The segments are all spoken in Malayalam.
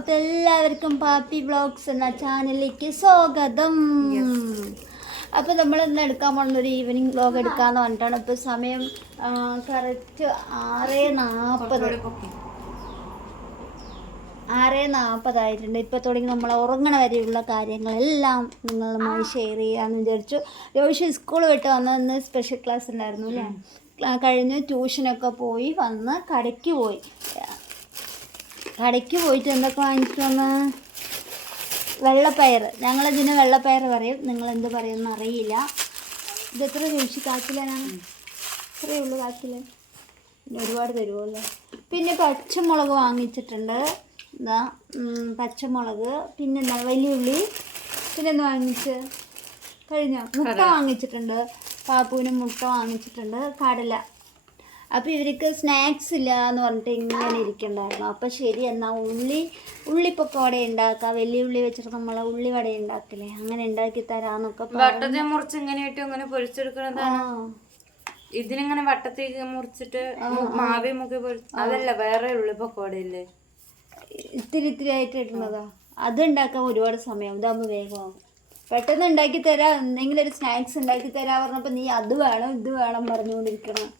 അപ്പോൾ എല്ലാവർക്കും പാപ്പി വ്ളോഗ്സ് എന്ന ചാനലിലേക്ക് സ്വാഗതം. അപ്പോൾ നമ്മൾ ഇന്ന് എടുക്കാൻ പോകുന്ന ഒരു ഈവനിങ് വ്ളോഗ് എടുക്കാമെന്ന് പറഞ്ഞിട്ടാണ്. ഇപ്പോൾ സമയം കറക്റ്റ് 6:40 ഇപ്പോൾ തുടങ്ങി നമ്മൾ ഉറങ്ങണ വരെയുള്ള കാര്യങ്ങളെല്ലാം നിങ്ങളുമായി ഷെയർ ചെയ്യാമെന്ന് വിചാരിച്ചു. രോഷി സ്കൂൾ വിട്ട് വന്ന് സ്പെഷ്യൽ ക്ലാസ് ഉണ്ടായിരുന്നു അല്ലേ? കഴിഞ്ഞ് ട്യൂഷനൊക്കെ പോയി വന്ന് കടയ്ക്ക് പോയിട്ട് എന്തൊക്കെ വാങ്ങിച്ചു വന്ന് വെള്ളപ്പയർ. ഞങ്ങളിതിന് വെള്ളപ്പയർ പറയും, നിങ്ങളെന്ത് പറയുമെന്ന് അറിയില്ല. ഇത് എത്ര ചോദിച്ചു? കാക്കിലാണ് ഇത്രയേ ഉള്ളൂ കാക്കില്, പിന്നെ ഒരുപാട് തരുമല്ലോ. പിന്നെ പച്ചമുളക് വാങ്ങിച്ചിട്ടുണ്ട്. എന്താ പച്ചമുളക്, പിന്നെന്താ വലിയുള്ളി, പിന്നെന്താ വാങ്ങിച്ച് കഴിഞ്ഞോ? മുട്ട വാങ്ങിച്ചിട്ടുണ്ട്. പാപ്പുവിന് മുട്ട വാങ്ങിച്ചിട്ടുണ്ട്. കടല. അപ്പോൾ ഇവർക്ക് സ്നാക്സ് ഇല്ല എന്ന് പറഞ്ഞിട്ട് ഇങ്ങനെ ഇരിക്കണ്ടായിരുന്നു. അപ്പോൾ ശരി എന്നാൽ ഉള്ളിപ്പൊക്കോട ഉണ്ടാക്കാം, വലിയ ഉള്ളി വെച്ചിട്ട് നമ്മൾ ഉള്ളിവട ഉണ്ടാക്കില്ലേ, അങ്ങനെ ഉണ്ടാക്കി തരാന്നൊക്കെ വട്ടത്തെ മുറിച്ച് ഇങ്ങനെയായിട്ട് അങ്ങനെ പൊരിച്ചെടുക്കണതാണ്. ഇതിനിങ്ങനെ വട്ടത്തേക്ക് മുറിച്ചിട്ട് മാവി മുക്കി അതല്ല, വേറെ ഉള്ളിപ്പൊക്കോട ഇല്ലേ ഇത്തിരി ആയിട്ട് ഇടുന്നതാ. അത് ഉണ്ടാക്കാൻ ഒരുപാട് സമയം, ഇതാകുമ്പോൾ വേഗമാകും. പെട്ടെന്ന് ഉണ്ടാക്കി തരാം, എന്തെങ്കിലും ഒരു സ്നാക്സ് ഉണ്ടാക്കി തരാൻ പറഞ്ഞപ്പോൾ നീ അത് വേണം ഇത് വേണം പറഞ്ഞുകൊണ്ടിരിക്കണം.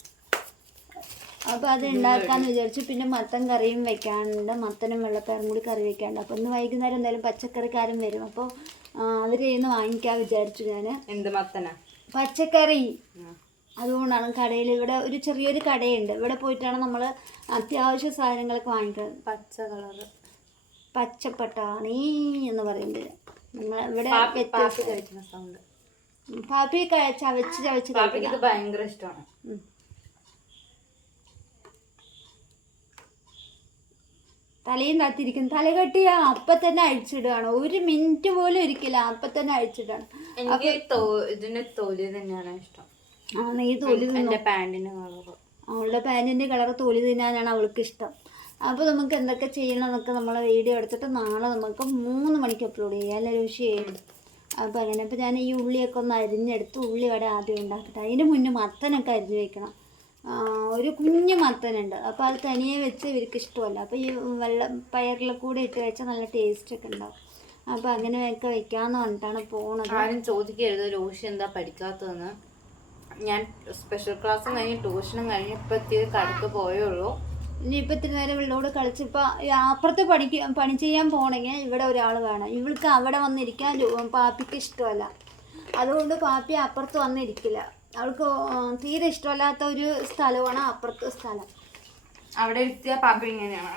അപ്പോൾ അത് ഉണ്ടാക്കാമെന്ന് വിചാരിച്ചു. പിന്നെ മത്തൻ കറിയും വെക്കാനുണ്ട്, മത്തനും വെള്ളപ്പയറും കൂടി കറി വെക്കാനുണ്ട്. അപ്പോൾ ഇന്ന് വൈകുന്നേരം എന്തായാലും പച്ചക്കറിക്കാരൻ വരും, അപ്പോൾ അവർ ഇന്ന് വാങ്ങിക്കാൻ വിചാരിച്ചു ഞാൻ. എന്ത് മത്തനാ? പച്ചക്കറി. അതുകൊണ്ടാണ് കടയിൽ, ഇവിടെ ഒരു ചെറിയൊരു കടയുണ്ട്, ഇവിടെ പോയിട്ടാണ് നമ്മൾ അത്യാവശ്യ സാധനങ്ങളൊക്കെ വാങ്ങിക്കുന്നത്. പച്ച കളറ് പച്ചപ്പട്ടാണി എന്ന് പറയുന്നത് ഇവിടെ സൗണ്ട്. പാപ്പി ചവച്ച് ഭയങ്കര ഇഷ്ടമാണ്. തലയും താത്തിരിക്കുന്നു. തല കെട്ടിയ അപ്പം തന്നെ അഴിച്ചിടുകയാണ്, 1 മിനിറ്റ് പോലും ഇരിക്കില്ല, അപ്പം തന്നെ അഴിച്ചിടാണ്. ഇതിന്റെ തൊലി തന്നെയാണ് ഇഷ്ടം. ഈ തൊലി പാന്റിന്റെ കളർ, അവളുടെ പാന്റിന്റെ കളർ തൊലി തിന്നാനാണ് അവൾക്ക് ഇഷ്ടം. അപ്പോൾ നമുക്ക് എന്തൊക്കെ ചെയ്യണം എന്നൊക്കെ നമ്മൾ വീഡിയോ എടുത്തിട്ട് നാളെ നമുക്ക് 3 മണിക്ക് അപ്ലോഡ് ചെയ്യാം, അല്ല രുചി ചെയ്യും. അപ്പോൾ അങ്ങനെ ഇപ്പോൾ ഞാൻ ഈ ഉള്ളിയൊക്കെ ഒന്ന് അരിഞ്ഞെടുത്ത് ഉള്ളിവട ആദ്യം ഉണ്ടാക്കട്ടെ. അതിന് മുന്നേ മത്തനൊക്കെ അരിഞ്ഞ് വെക്കണം. ഒരു കുഞ്ഞു മത്തനുണ്ട്, അപ്പോൾ അത് തനിയെ വെച്ച് ഇവർക്ക് ഇഷ്ടമല്ല. അപ്പോൾ ഈ പയറിൽ കൂടെ ഇട്ട് വെച്ചാൽ നല്ല ടേസ്റ്റൊക്കെ ഉണ്ടാവും. അപ്പോൾ അങ്ങനെയൊക്കെ വെക്കാമെന്ന് പറഞ്ഞിട്ടാണ് പോണത്. ആരും ചോദിക്കരുത് രോഷി എന്താ പഠിക്കാത്തതെന്ന്. ഞാൻ സ്പെഷ്യൽ ക്ലാസ്സും കഴിഞ്ഞ് ട്യൂഷനും കഴിഞ്ഞ് ഇപ്പോഴത്തേക്ക് കടക്ക് പോയുള്ളൂ. ഇനി ഇപ്പം ഇത്തിരി നേരം ഇവളോട് കളിച്ചിപ്പോൾ അപ്പുറത്ത് പണി ചെയ്യാൻ പോകണമെങ്കിൽ ഇവിടെ ഒരാൾ വേണം. ഇവൾക്ക് അവിടെ വന്നിരിക്കാൻ പാപ്പിക്ക് ഇഷ്ടമല്ല, അതുകൊണ്ട് പാപ്പി അപ്പുറത്ത് വന്നിരിക്കില്ല. അവൾക്ക് തീരെ ഇഷ്ടമല്ലാത്ത ഒരു സ്ഥലമാണ് അപ്പുറത്തെ സ്ഥലം. അവിടെ ഇരുത്തിയ പാപ്പി ഇങ്ങനെയാണ്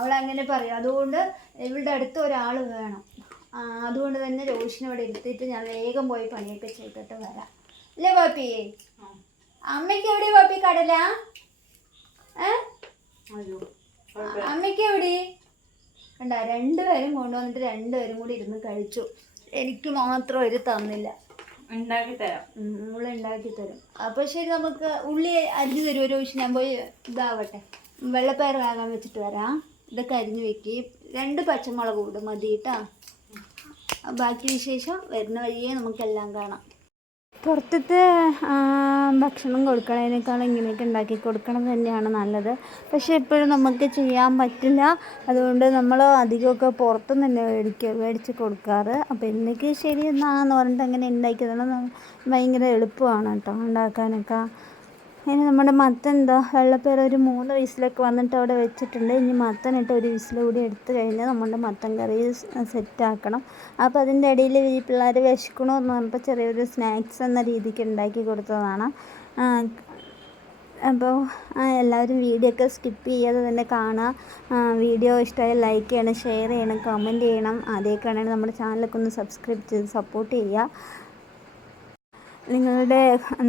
അവളങ്ങനെ പറയും. അതുകൊണ്ട് ഇവളുടെ അടുത്ത് ഒരാൾ വേണം. അതുകൊണ്ട് തന്നെ രോഷിനെ ഇവിടെ ഇരുത്തിയിട്ട് ഞാൻ വേഗം പോയി പണിയൊക്കെ ചെയ്തിട്ട് വരാം. അല്ലേ പാപ്പി? അമ്മയ്ക്ക് എവിടെ പാപ്പി കടല? അമ്മയ്ക്ക് എവിടെ? കണ്ട, 2 പേരും കൊണ്ടുവന്നിട്ട് 2 പേരും കൂടി ഇരുന്ന് കഴിച്ചു. എനിക്ക് മാത്രം ഒരു തന്നില്ല. ഉണ്ടാക്കി തരാം, ഉണ്ടാക്കി തരും. അപ്പോൾ ശരി, നമുക്ക് ഉള്ളി അരിഞ്ഞു തരുമോ രോഷി? ഞാൻ പോയി ഇതാവട്ടെ, വെള്ളപ്പയർ വേഗം വെച്ചിട്ട് വരാം. ഇതൊക്കെ അരിഞ്ഞു വെക്കി, 2 പച്ചമുളക് കൂടെ മതി കേട്ടോ. ബാക്കി വിശേഷം വരുന്ന വഴിയേ നമുക്കെല്ലാം കാണാം. പുറത്തത്തെ ഭക്ഷണം കൊടുക്കണതിനേക്കാളും ഇങ്ങനെയൊക്കെ ഉണ്ടാക്കി കൊടുക്കണം തന്നെയാണ് നല്ലത്. പക്ഷേ എപ്പോഴും നമുക്ക് ചെയ്യാൻ പറ്റില്ല, അതുകൊണ്ട് നമ്മൾ അധികമൊക്കെ പുറത്തുനിന്ന് തന്നെ മേടിച്ച് കൊടുക്കാറ്. അപ്പോൾ ഇന്നേക്ക് ശരി എന്നാന്ന് പറഞ്ഞിട്ട് അങ്ങനെ ഉണ്ടാക്കിയതാണ്. ഭയങ്കര എളുപ്പമാണ് കേട്ടോ ഉണ്ടാക്കാനൊക്കെ. ഇനി നമ്മുടെ മത്തൻ എന്താ വെള്ളപ്പയർ ഒരു 3 വിസിലൊക്കെ വന്നിട്ട് അവിടെ വെച്ചിട്ടുണ്ട്. ഇനി മത്തനിട്ട് 1 വിസിൽ കൂടി എടുത്തു കഴിഞ്ഞാൽ നമ്മുടെ മത്തൻ കറി സെറ്റാക്കണം. അപ്പോൾ അതിൻ്റെ ഇടയിൽ ഈ പിള്ളേർ വിശക്കണമെന്ന് പറഞ്ഞപ്പോൾ ചെറിയൊരു സ്നാക്സ് എന്ന രീതിക്ക് ഉണ്ടാക്കി കൊടുത്തതാണ്. അപ്പോൾ എല്ലാവരും വീഡിയോ ഒക്കെ സ്കിപ്പ് ചെയ്യാതെ തന്നെ കാണുക. വീഡിയോ ഇഷ്ടമായി ലൈക്ക് ചെയ്യണം, ഷെയർ ചെയ്യണം, കമൻറ്റ് ചെയ്യണം. ആദ്യമൊക്കെയാണെങ്കിൽ നമ്മുടെ ചാനലൊക്കെ ഒന്ന് സബ്സ്ക്രൈബ് ചെയ്ത് സപ്പോർട്ട് ചെയ്യുക.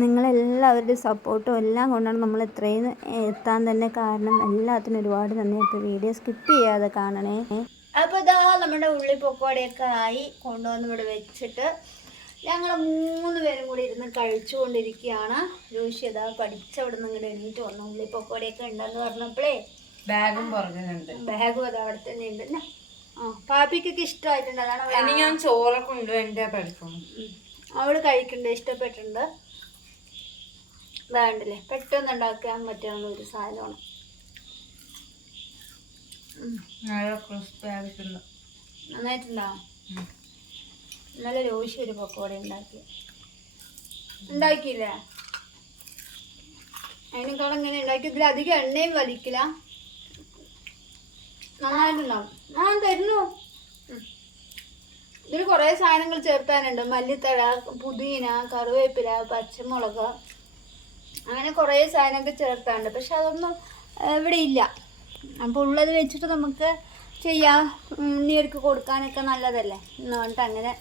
നിങ്ങളെല്ലാവരുടെയും സപ്പോർട്ടും എല്ലാം കൊണ്ടാണ് നമ്മൾ ഇത്രയും എത്താൻ തന്നെ കാരണം. എല്ലാത്തിനും ഒരുപാട് നന്ദി. അപ്പോൾ വീഡിയോ സ്കിപ്പ് ചെയ്യാതെ കാണണേ. അപ്പോൾ ഇതാ നമ്മുടെ ഉള്ളിപ്പൊക്കോടയൊക്കെ ആയി കൊണ്ടുവന്ന് ഇവിടെ വെച്ചിട്ട് ഞങ്ങൾ 3 പേരും കൂടി ഇരുന്ന് കഴിച്ചുകൊണ്ടിരിക്കുകയാണ്. രോഷി അതാ പഠിച്ചവിടെ നിന്ന് ഇങ്ങോട്ട് എണീറ്റ് വന്നു. ഉള്ളിപ്പൊക്കോടയൊക്കെ ഉണ്ടെന്ന് പറഞ്ഞപ്പോഴേ ബാഗും പറഞ്ഞുണ്ട്, ബാഗും അത് അവിടെ തന്നെ ഉണ്ട്. പാപ്പിക്കൊക്കെ ഇഷ്ടമായിട്ടുണ്ട്, അതാണ് ഞാൻ ചോറൊക്കെ ഉണ്ട് എൻ്റെ പഠിക്കും. അവൾ കഴിക്കുന്നുണ്ട്, ഇഷ്ടപ്പെട്ടിട്ടുണ്ട്. വേണ്ടല്ലേ, പെട്ടെന്ന് ഉണ്ടാക്കാൻ പറ്റുന്ന ഒരു സാധനമാണ്. നല്ല ക്രിസ്പി ആയിട്ടുണ്ട്. നന്നായിട്ടുണ്ടോ? ഇന്നലെ രോഷി ഒരു പക്കോട ഉണ്ടാക്കിയില്ലേ? അതിനേക്കാളും ഇങ്ങനെ ഉണ്ടാക്കി ഇതിൽ അധികം എണ്ണയും വലിക്കില്ല, നന്നായിട്ടുണ്ടാവും. തരുന്നു. ഇതിൽ കുറേ സാധനങ്ങൾ ചേർത്താനുണ്ട്. മല്ലിത്തഴ, പുതിന, കറിവേപ്പില, പച്ചമുളക്, അങ്ങനെ കുറേ സാധനങ്ങൾ ചേർത്താനുണ്ട്. പക്ഷെ അതൊന്നും ഇവിടെ ഇല്ല. അപ്പോൾ ഉള്ളത് വെച്ചിട്ട് നമുക്ക് ചെയ്യാം. ഉണ്ണിയർക്ക് കൊടുക്കാനൊക്കെ നല്ലതല്ലേ എന്ന് പറഞ്ഞിട്ട് അങ്ങനെ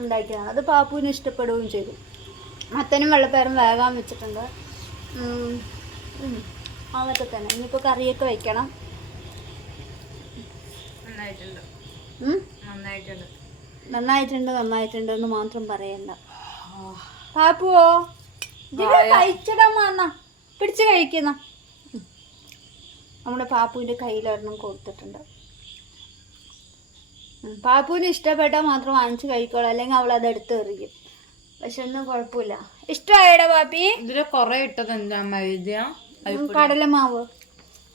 ഉണ്ടാക്കിയതാണ്. അത് പാപ്പുവിന് ഇഷ്ടപ്പെടുകയും ചെയ്തു. മത്തനും വെള്ളപ്പയറും വേകാൻ വെച്ചിട്ടുണ്ട്. അതൊക്കെ തന്നെ. ഇനിയിപ്പോൾ കറിയൊക്കെ വയ്ക്കണം. നന്നായിട്ടുണ്ട് എന്ന് മാത്രം പറയണ്ട. പാപ്പുവോ കഴിച്ചിടാൻ പിടിച്ച് കഴിക്കുന്ന നമ്മുടെ പാപ്പുവിൻ്റെ കയ്യിലൊരെണ്ണം കൊടുത്തിട്ടുണ്ട്. പാപ്പുവിന് ഇഷ്ടപ്പെട്ടാൽ മാത്രം വാങ്ങിച്ച് കഴിക്കോളൂ, അല്ലെങ്കിൽ അവൾ അത് എടുത്ത് എറിയും. പക്ഷെ ഒന്നും കുഴപ്പമില്ല. ഇഷ്ടമായടാ പാപ്പി? ഇതിൽ കുറെ ഇട്ടത് എന്താ?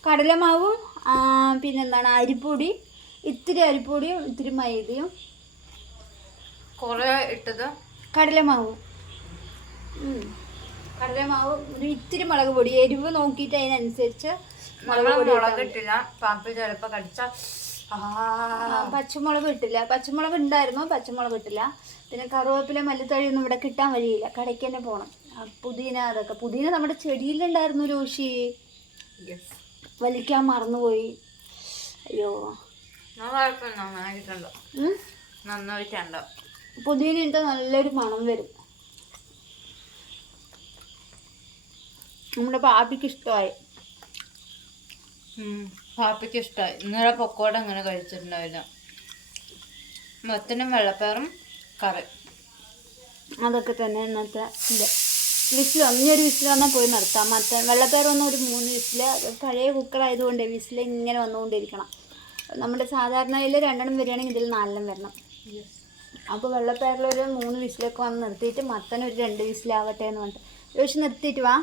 കടലമാവും പിന്നെന്താണ് അരിപ്പൊടി, ഇത്തിരി അരിപ്പൊടിയും ഇത്തിരി മൈദയും. കുറെ ഇട്ടത് കടലമാവ്, ഒരു ഇത്തിരി മുളക് പൊടി, എരിവ് നോക്കിയിട്ട് അതിനനുസരിച്ച് മുളക് ഇട്ടില്ല. പാപ്പി ചിലപ്പോ കടിച്ച പച്ചമുളക് ഇട്ടില്ല. പച്ചമുളക് ഉണ്ടായിരുന്നു, പച്ചമുളക് ഇട്ടില്ല. പിന്നെ കറിവേപ്പില, മല്ലിത്തഴയൊന്നും ഇവിടെ കിട്ടാൻ വഴിയില്ല, കടയ്ക്ക് തന്നെ പോകണം. പുതിന, അതൊക്കെ പുതിന നമ്മുടെ ചെടിയിലുണ്ടായിരുന്നു രോഷി, വലിക്കാൻ മറന്നുപോയി. അയ്യോ, നന്നായിട്ടുണ്ടോ? പുതിന ഇട്ട് നല്ലൊരു മണം വരും. നമ്മുടെ പാപ്പിക്ക് ഇഷ്ടമായി. പാപ്പിക്ക് ഇഷ്ടമായി. ഇന്നലെ പൊക്കോട അങ്ങനെ കഴിച്ചിട്ടുണ്ടാവില്ല. മത്തനും വെള്ളപ്പയറും കറി, അതൊക്കെ തന്നെ ഇന്നത്തെ ഇത്. വിസിൽ ഒന്നൊരു വിസിൽ വന്നാൽ പോയി നിർത്താം. മത്തൻ വെള്ളപ്പയർ വന്ന ഒരു 3 വിസിൽ. പഴയ കുക്കറായതുകൊണ്ട് വിസിൽ ഇങ്ങനെ വന്നുകൊണ്ടിരിക്കണം. നമ്മുടെ സാധാരണയിൽ 2 വരികയാണെങ്കിൽ ഇതിൽ 4 വരണം. അപ്പോൾ വെള്ളപ്പയറിലൊരു 3 വിസിലൊക്കെ വന്ന് നിർത്തിയിട്ട് മത്തനൊരു 2 വിസിലാവട്ടെ എന്ന് പറഞ്ഞിട്ട് രോഷി നിർത്തിയിട്ട് വാ.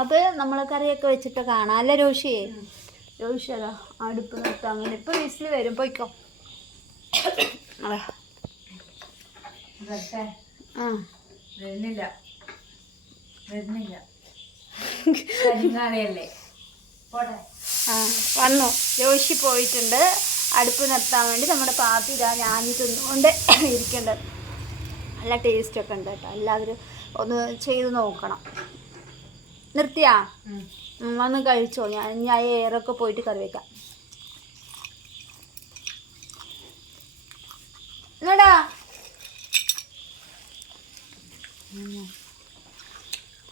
അത് നമ്മൾ കറിയൊക്കെ വെച്ചിട്ട് കാണാം അല്ലേ രോഷി? രോഷി അതാ അടുപ്പ് നിർത്താം. അങ്ങനെ ഇപ്പം വിസിൽ വരും, പോയിക്കോ. വന്നു. രോഷി പോയിട്ടുണ്ട്. അടുപ്പ് നിർത്താൻ വേണ്ടി നമ്മുടെ പാപ്പി ഇതാ ഞാൻ തിന്നുകൊണ്ട് ഇരിക്കേണ്ടത്. നല്ല ടേസ്റ്റൊക്കെ ഉണ്ട് കേട്ടോ. എല്ലാവരും ഒന്ന് ചെയ്ത് നോക്കണം. നിർത്തിയാ? വന്ന് കഴിച്ചോ. ഞാൻ ഏറൊക്കെ പോയിട്ട് കറി വയ്ക്കാം. എന്നടാ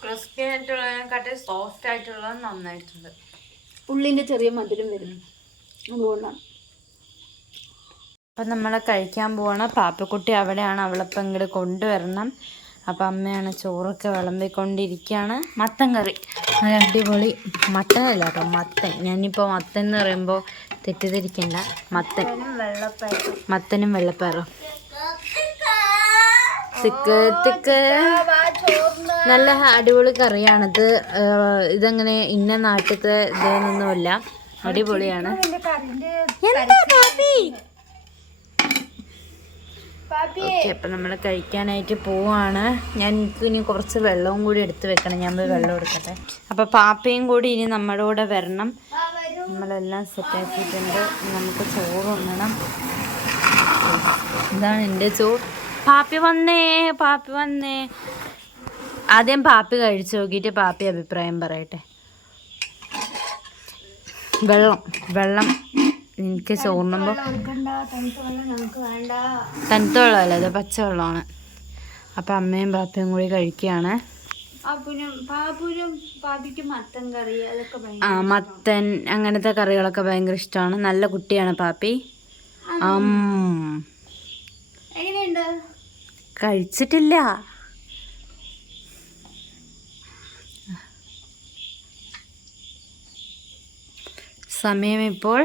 ക്രിസ്പി ആയിട്ടുള്ളതിനെക്കാട്ടി സോഫ്റ്റ് ആയിട്ടുള്ളത് നന്നായിട്ടുണ്ട്. ഉള്ളിൻ്റെ ചെറിയ മധുരം വരും, അതുകൊണ്ടാണ്. അപ്പം നമ്മൾ കഴിക്കാൻ പോവാണ്. പാപ്പക്കുട്ടി അവിടെയാണ്, അവളപ്പം ഇങ്ങോട്ട് കൊണ്ടുവരണം. അപ്പം അമ്മയാണ് ചോറൊക്കെ വിളമ്പിക്കൊണ്ടിരിക്കുകയാണ്. മത്തൻ കറി നല്ല അടിപൊളി. മത്തനല്ല കേട്ടോ, മത്തൻ. ഞാനിപ്പോൾ മത്തൻ എന്ന് പറയുമ്പോൾ തെറ്റിദ്ധരിക്കണ്ട. മത്തനും വെള്ളപ്പയറും. തിക്ക് നല്ല അടിപൊളി കറിയാണിത്. ഇതങ്ങനെ ഇന്ന നാട്ടിലത്തെ ഇതൊന്നുമില്ല, അടിപൊളിയാണ്. ഓക്കെ, അപ്പം നമ്മൾ കഴിക്കാനായിട്ട് പോവാണ്. ഞാൻ എനിക്ക് ഇനി കുറച്ച് വെള്ളവും കൂടി എടുത്ത് വെക്കണം. ഞാൻ പോയി വെള്ളം എടുക്കട്ടെ. അപ്പം പാപ്പയും കൂടി ഇനി നമ്മുടെ കൂടെ വരണം. നമ്മളെല്ലാം സെറ്റാക്കിയിട്ടുണ്ട്. നമുക്ക് ചോറ് ഉണ്ണണം. ഇതാണ് എൻ്റെ ചോറ്. പാപ്പി വന്നേ. ആദ്യം പാപ്പി കഴിച്ചു നോക്കിയിട്ട് പാപ്പി അഭിപ്രായം പറയട്ടെ. വെള്ളം എനിക്ക് ചോറുണ്ണുമ്പോൾ തണുത്ത വെള്ളമല്ല, അത് പച്ചവെള്ളമാണ്. അപ്പം അമ്മയും പാപ്പയും കൂടി കഴിക്കുകയാണ്. മത്തൻ അങ്ങനത്തെ കറികളൊക്കെ ഭയങ്കര ഇഷ്ടമാണ്. നല്ല കുട്ടിയാണ് പാപ്പി. കഴിച്ചിട്ടില്ല. സമയം ഇപ്പോൾ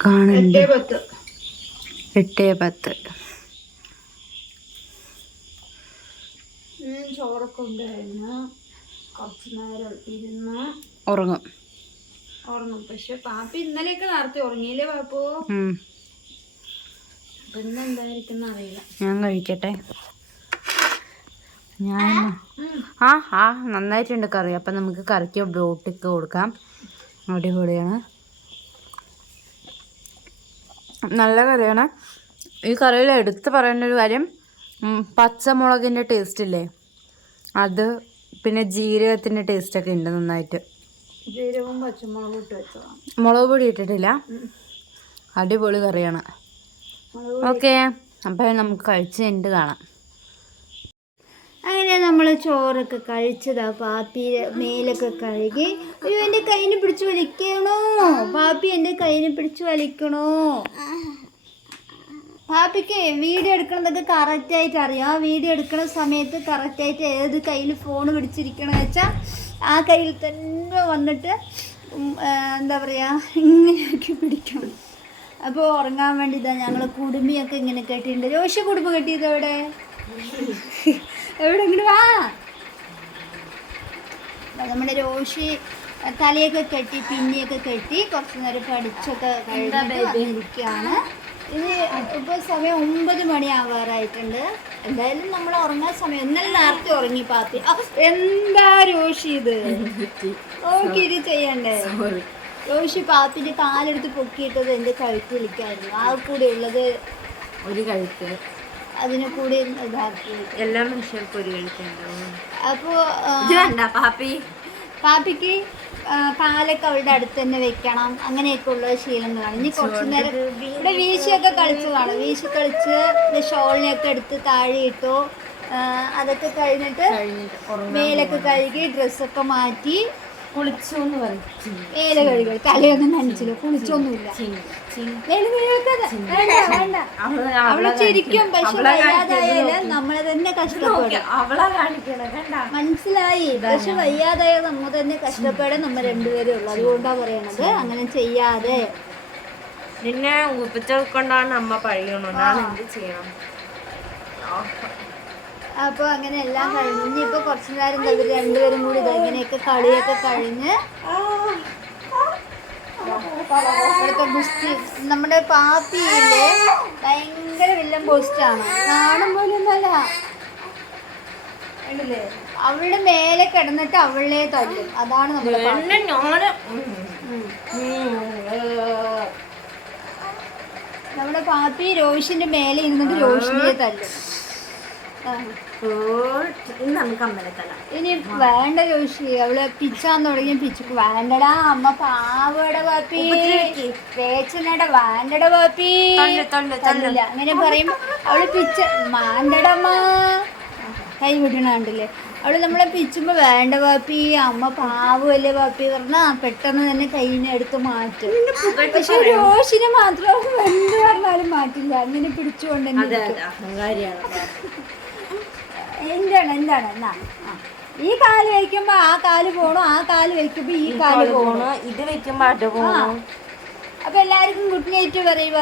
കാണുന്നുണ്ട് 8:10. ചോറൊക്കെ ഉണ്ടായിരുന്നു. കുറച്ച് നേരം ഇരുന്ന് ഉറങ്ങും. പക്ഷെ പാപ്പി ഇന്നലെയൊക്കെ നേരത്തെ ഉറങ്ങിയില്ലേ പാപ്പോ? അപ്പൊ ഇന്ന് എന്തായിരിക്കും അറിയില്ല. ഞാൻ കഴിക്കട്ടെ. നന്നായിട്ടുണ്ട് കറി. അപ്പം നമുക്ക് കറിക്ക് ബ്രോട്ടിക്ക് കൊടുക്കാം. അടിപൊളിയാണ്, നല്ല കറിയാണ്. ഈ കറിയിൽ എടുത്ത് പറയേണ്ട ഒരു കാര്യം, പച്ചമുളകിൻ്റെ ടേസ്റ്റ് ഇല്ലേ അത്, പിന്നെ ജീരകത്തിൻ്റെ ടേസ്റ്റൊക്കെ ഉണ്ട് നന്നായിട്ട്. ജീരകവും പച്ചമുളകും ഇട്ട് വെച്ചതാണ്, മുളക് പൊടി ഇട്ടിട്ടില്ല. അടിപൊളി കറിയാണ്. ഓക്കെ, അപ്പം നമുക്ക് കഴിച്ച് കഴിഞ്ഞിട്ട് കാണാം. അങ്ങനെ നമ്മൾ ചോറൊക്കെ കഴിച്ചതാ. പാപ്പി മേലൊക്കെ കഴുകി. അയ്യോ, എൻ്റെ കയ്യിന് പിടിച്ച് വലിക്കണോ പാപ്പി? എൻ്റെ കയ്യിന് പിടിച്ച് വലിക്കണോ? പാപ്പിക്ക് വീഡിയോ എടുക്കണതൊക്കെ കറക്റ്റായിട്ട് അറിയാം. വീഡിയോ എടുക്കുന്ന സമയത്ത് കറക്റ്റായിട്ട് ഏത് കയ്യിൽ ഫോൺ പിടിച്ചിരിക്കണമെന്ന് വെച്ചാൽ ആ കയ്യിൽ തന്നെ വന്നിട്ട് എന്താ പറയുക, ഇങ്ങനെയൊക്കെ പിടിക്കണം. അപ്പോൾ ഉറങ്ങാൻ വേണ്ടി ഇതാ ഞങ്ങൾ കുടുമിയൊക്കെ ഇങ്ങനെ കെട്ടിയിട്ടുണ്ട്. രോഷി കുടുംബം കെട്ടിയത് എവിടെ? ഇങ്ങോട്ട് വാ. നമ്മുടെ രോഷി തലയൊക്കെ കെട്ടി പിന്നിയൊക്കെ കെട്ടി കുറച്ച് നേരം പഠിച്ചൊക്കെ കഴിഞ്ഞിരിക്കുകയാണ്. ഇത് ഇപ്പോൾ സമയം 9 മണിയാവാറായിട്ടുണ്ട്. എന്തായാലും നമ്മൾ ഉറങ്ങാൻ സമയം. ഇന്നലെ നേരത്തെ ഉറങ്ങി പാപ്പി. എന്താ രോഷി ഇത് നോക്കി ഇത് ചെയ്യണ്ടേ? രോഷി പാപ്പിൻ്റെ കാലെടുത്ത് പൊക്കിയിട്ടത് എൻ്റെ കഴുത്തിലിരിക്കായിരുന്നു. ആ കൂടെ ഉള്ളത് ഒരു കഴുത്ത്, അതിനെ കൂടി ഇതാക്കി. എല്ലാ മനുഷ്യർക്കും ഒരു കഴുത്തുണ്ടാവും. അപ്പോൾ പാപ്പിക്ക് കാലൊക്കെ അവളുടെ അടുത്ത് തന്നെ വെക്കണം. അങ്ങനെയൊക്കെ ഉള്ള ശീലങ്ങളാണ്. ഇനി കുറച്ച് നേരം ഇവിടെ വീശിയൊക്കെ കളിച്ച് കാണും. വീശി കളിച്ച് ഷോളിനെയൊക്കെ എടുത്ത് താഴെ ഇട്ടു. അതൊക്കെ കഴിഞ്ഞിട്ട് മേലൊക്കെ കഴുകി ഡ്രസ്സൊക്കെ മാറ്റി കുളിച്ചു എന്ന് പറയും. മേലെ കഴുകി. തലയൊന്നും നനച്ചില്ല, കുളിച്ചൊന്നുമില്ല. അവള് ചിരിക്കും, പക്ഷെ വയ്യാതായാല് നമ്മളെ തന്നെ കഷ്ടപ്പെടും. മനസ്സിലായി, പക്ഷെ വയ്യാതായ നമ്മ തന്നെ കഷ്ടപ്പെടാൻ നമ്മൾ രണ്ടുപേരും ഉള്ളു. അതുകൊണ്ടാ പറയണത് അങ്ങനെ ചെയ്യാതെ. നിന്നെ ഉപ്പിച്ചോണ്ടാണ് അമ്മ പഴയണോ, ഞാൻ എന്ത് ചെയ്യണം? അപ്പോൾ അങ്ങനെ എല്ലാം കഴിഞ്ഞ് ഇനിയിപ്പോൾ കുറച്ച് നേരം ഇവർ രണ്ടുപേരും കൂടി ഇങ്ങനെയൊക്കെ കളിയൊക്കെ കഴിഞ്ഞ് ഇവിടുത്തെ ഗുസ്തി. നമ്മുടെ പാപ്പിയിലെ ഭയങ്കര വില്ലൻ പോസ്റ്റാണ്, കാണും പോലൊന്നല്ല. ഉണ്ടല്ലേ, അവളുടെ മേലെ കിടന്നിട്ട് അവളെ തല്ലും. അതാണ് നമ്മുടെ പാപ്പി രോഷിന്റെ മേലെ ഇരുന്നിട്ട് രോഷിനെ തല്ലും. ഇനി വേണ്ട രോഷി, അവള് പിച്ചാന്ന് തുടങ്ങിയ പിച്ചുക്ക് വേണ്ടടാ അമ്മ പാവട പാപ്പി, വേച്ചനട വേണ്ടട പാപ്പി തന്നില്ല. അങ്ങനെ പറയുമ്പോ അവള് പിച്ച വേണ്ടടമ്മ കൈ വിടണ കണ്ടില്ലേ. അവള് നമ്മളെ പിച്ചുമ്പോ വേണ്ട പാപ്പി അമ്മ പാവല്ലേ പാപ്പി പറഞ്ഞാ പെട്ടെന്ന് തന്നെ കൈയിനെ എടുത്ത് മാറ്റും. പക്ഷെ രോഷിനെ മാത്രം എന്ത് പറഞ്ഞാലും മാറ്റില്ല, അങ്ങനെ പിടിച്ചുകൊണ്ട് എന്താണ് എന്നാ ഈ കാല് വയ്ക്കുമ്പോ ആ കാല് പോണു, ആ കാല് വയ്ക്കുമ്പോ ഈ കാല് പോണു, ഇത് വെക്കുമ്പോ അത് പോണു. അപ്പൊ എല്ലാവർക്കും ഗുഡ് നൈറ്റ് പറയും.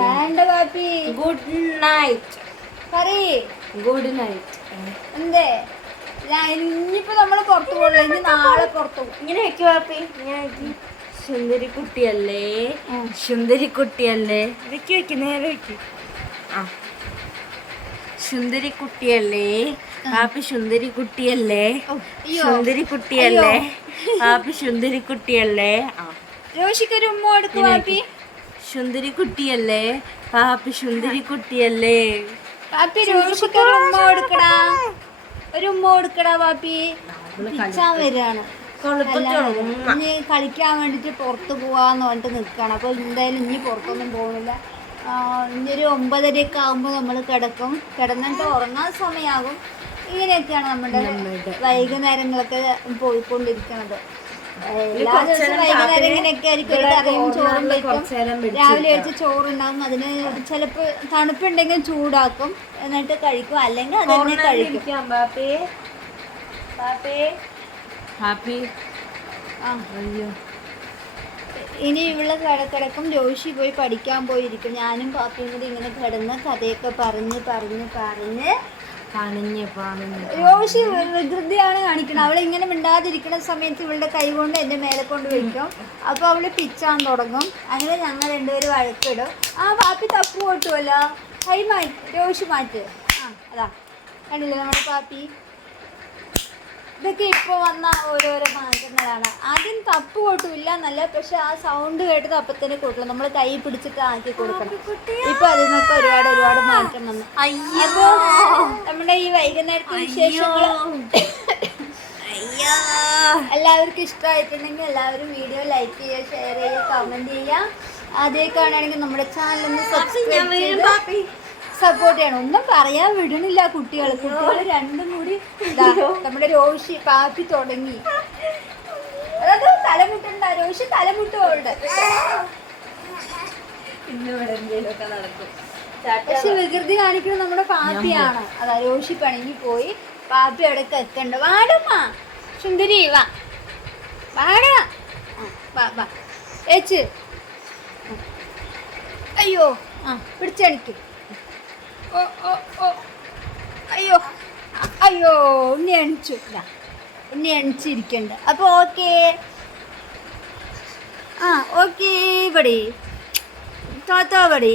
വേണ്ട പാപ്പി ഗുഡ് നൈറ്റ് പറയ്. Good night. എന്തേ ഇനിയിപ്പോ നമ്മള് പുറത്തു പോകില്ല, ഇനി നാളെ പുറത്തു പോകും. ഇങ്ങനെ വെക്കു പാപ്പി, ഇങ്ങനെ വെക്കി. സുന്ദരിക്കുട്ടിയല്ലേ, സുന്ദരിക്കുട്ടിയല്ലേ, വെക്കി വെക്കി നേരെ വെക്കി. ആ സുന്ദരിക്കുട്ടിയല്ലേ പാപ്പി, സുന്ദരിക്കുട്ടിയല്ലേ, സുന്ദരിക്കുട്ടിയല്ലേ പാപ്പി, സുന്ദരിക്കുട്ടിയല്ലേ. ആ രോഷിക്കൊരു ഉമ്മ കൊടുക്കും പാപ്പി. സുന്ദരിക്കുട്ടിയല്ലേ പാപ്പി, സുന്ദരിക്കുട്ടിയല്ലേ പാപ്പി. രോഷിക്കൊരു ഉമ്മ കൊടുക്കടാ, ഒരു ഉമ്മ കൊടുക്കടാ പാപ്പി. പിച്ചാൻ വരികയാണ്, ഇനി കളിക്കാൻ വേണ്ടിട്ട് പുറത്ത് പോവാന്ന് പറഞ്ഞിട്ട് നിൽക്കുകയാണ്. അപ്പോൾ എന്തായാലും ഇനി പുറത്തൊന്നും പോകുന്നില്ല. ഇനിയൊരു 9:30 ആകുമ്പോൾ നമ്മൾ കിടക്കും. കിടന്നിട്ട് ഉറങ്ങാൻ സമയമാകും. ഇങ്ങനെയൊക്കെയാണ് നമ്മുടെ വൈകുന്നേരങ്ങളൊക്കെ പോയിക്കൊണ്ടിരിക്കുന്നത്. എല്ലാ ദിവസവും വൈകുന്നേരം ഇങ്ങനെയൊക്കെ ആയിരിക്കും. ഒരു കറിയും ചോറും വയ്ക്കും. രാവിലെ വെച്ച് ചോറുണ്ടാകും. അതിന് ചിലപ്പോൾ തണുപ്പുണ്ടെങ്കിൽ ചൂടാക്കും, എന്നിട്ട് കഴിക്കും. അല്ലെങ്കിൽ അത് തന്നെ കഴിക്കും. ഇനി ഇവിടെ കിടക്കും. രോഷി പോയി പഠിക്കാൻ പോയിരിക്കും. ഞാനും പാപ്പിയും കൂടി ഇങ്ങനെ കിടന്ന് കഥയൊക്കെ പറഞ്ഞ് രോഷി വികൃതിയാണ് കാണിക്കണം. അവളെ ഇങ്ങനെ മിണ്ടാതിരിക്കുന്ന സമയത്ത് ഇവളുടെ കൈ കൊണ്ട് എൻ്റെ മേലെ കൊണ്ട് വയ്ക്കും. അപ്പോൾ അവള് പിച്ചാൻ തുടങ്ങും. അങ്ങനെ ഞങ്ങൾ രണ്ടുപേരും വഴക്കിടും. ആ പാപ്പി തപ്പ് കൊട്ടുമല്ലോ, കൈ മാറ്റി രോഷി മാറ്റ്. ആ അതാ കണ്ടില്ലേ നമ്മുടെ പാപ്പി. ഇതൊക്കെ ഇപ്പോൾ വന്ന ഓരോരോ മാറ്റങ്ങളാണ്. ആദ്യം തപ്പ് കൊട്ടില്ല എന്നല്ല, പക്ഷെ ആ സൗണ്ട് കേട്ടത് അപ്പം തന്നെ കൊട്ടില്ല. നമ്മൾ കൈ പിടിച്ചിട്ട് ആക്കി കൊടുക്കണം. ഇപ്പൊ അതിൽ നിന്നൊക്കെ ഒരുപാട് മാറ്റം വന്നു. അപ്പോൾ നമ്മുടെ ഈ വൈകുന്നേരത്തെ വിശേഷങ്ങൾ എല്ലാവർക്കും ഇഷ്ടമായിട്ടുണ്ടെങ്കിൽ എല്ലാവരും വീഡിയോ ലൈക്ക് ചെയ്യുക, ഷെയർ ചെയ്യുക, കമന്റ് ചെയ്യുക. ആദ്യമൊക്കെയാണെങ്കിൽ നമ്മുടെ ചാനൽ ഒന്ന് സബ്സ്ക്രൈബ് ചെയ്ത് സപ്പോർട്ട് ചെയ്യണം. ഒന്നും പറയാൻ വിടണില്ല കുട്ടികൾ രണ്ടും കൂടി. നമ്മുടെ രോഷി പാപ്പി തുടങ്ങി. അതായത് തലമുട്ടണ്ട രോഷി, തലമുട്ടുണ്ട്. പക്ഷെ വികൃതി കാണിക്കുന്നത് നമ്മുടെ പാപ്പിയാണ്. അതാ രോഷി പിണങ്ങി പോയി. പാപ്പി അവിടെ എത്തണ്ട. വാടമ്മ സുന്ദരി, വാ വാടാ, വാ ഏച്ച്. അയ്യോ ആ പിടിച്ചെണിക്ക്. ഓ ഓ ഓ അയ്യോ അയ്യോ ഉണ്ണി എണിച്ചു. ഉണ്ണി എണിച്ചിരിക്കണ്ട. അപ്പോൾ ഓക്കെ. ആ ഓക്കെ പടി തോത്തോ പടി.